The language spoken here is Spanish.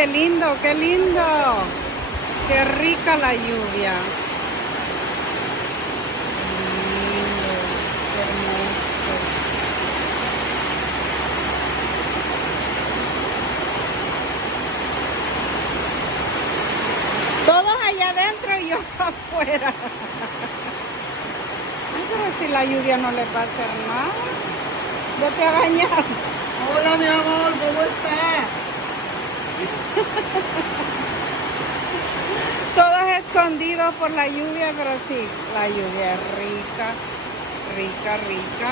Qué lindo, qué lindo. Qué rica la lluvia. Lindo, qué hermoso. Todos allá adentro y yo afuera. Ay, pero si la lluvia no les va a hacer nada. Vete a bañar. Hola, mi amor, ¿cómo está? Todos escondidos por la lluvia, pero sí, la lluvia es rica, rica, rica.